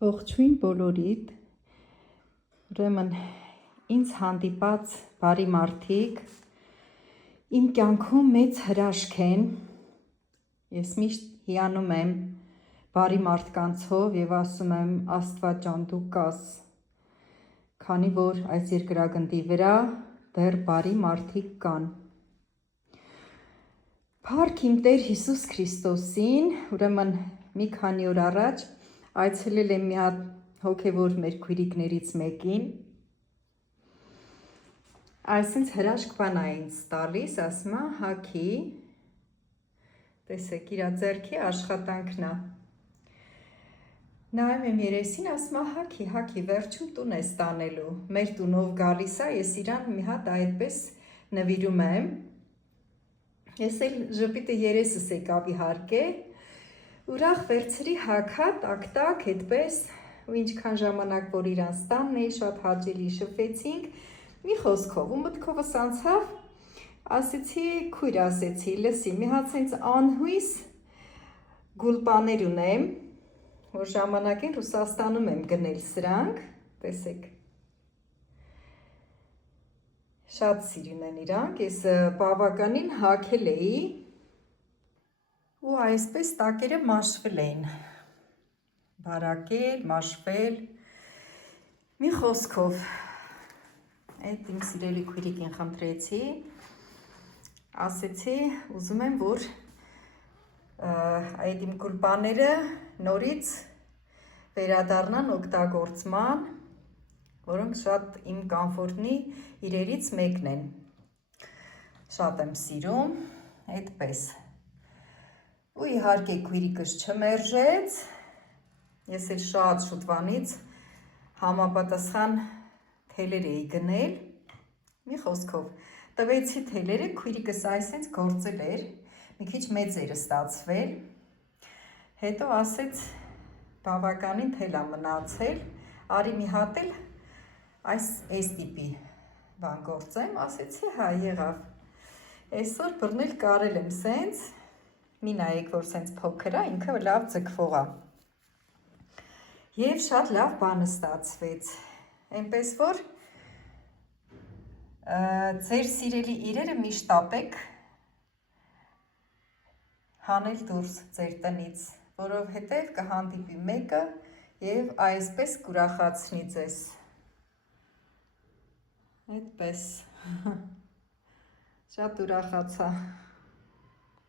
Ողջույն բոլորիդ, ուրեմն ինձ հանդիպած բարի մարդիկ իմ կյանքում մեծ հրաշք են, ես միշտ հիանում եմ բարի մարդկանցով և ասում եմ Աստված ջան դու կաս, քանի որ այս երկրագնդի վրա դեռ բարի մարդիկ կան։ Փառք իմ Տեր Հիսուս Քրիստոսին, ուրեմն մի քանի օր առաջ այցելել եմ մի հատ հոգևոր մեր քույրիկներից մեկին, այսինքն հրաշք բան է ինձ տալիս, ասում է հագի, տեսեք իրա ձեռքի աշխատանքն է, նայում եմ երեսին, ասում է հագի, վերջում տուն ես տանելու, մեր տունով գալիս է, ես իրան մի հատ այդպես նվիրում եմ, ես էլ ժպիտը երեսս եկավ իհարկե, ուրախ վերցրի հագա, տակ, այդպես, ու ինչքան ժամանակ, որ իրան ստանն էի, շատ հաճելի շփվեցինք, մի խոսքով, ու մտքովս անցավ, ասեցի, քույր ասեցի, լսի, մի հատ սենց անհույս գուլպաներ ունեմ, որ ժամանակին Ռուսաստանում եմ գնել սրանք, տեսեք, շատ սիրուն են իրանք, ես բավականին հագել էի, ու այսպես տակերը մաշվել էին, բարակել, մաշվել, մի խոսքով, այդ իմ սիրելի քույրիկին խնդրեցի, ասեցի, ուզում եմ, որ այդ իմ գուլպաները նորից վերադառնան օգտագործման, որոնք շատ իմ կամֆորտնի իրերից մեկն են, շատ եմ սիրում, այդպես, ու իհարկե քույրիկս չմերժեց, ես էլ շատ շուտվանից համապատասխան թելեր էի գնել, մի խոսքով, տվեցի թելերը, քույրիկս այսենց գործել էր, մի քիչ մեծ էր ստացվել, հետո ասեց բավականին թել է մնացել, արի մի հատ էլ այս տիպի բան գործեմ, ասեցի հա եղավ, այսօր բռնել կարել եմ սենց, մի նայեք, որ սենց փոքր է, ինքը լավ ձգվող է, և շատ լավ բան ստացվեց, այնպես որ ձեր սիրելի իրերը միշտ տապեք հանել դուրս ձեր տնից, որովհետև կհանդիպի մեկը և այսպես կուրախացնի ձեզ, այդպես, շատ ուրախացա։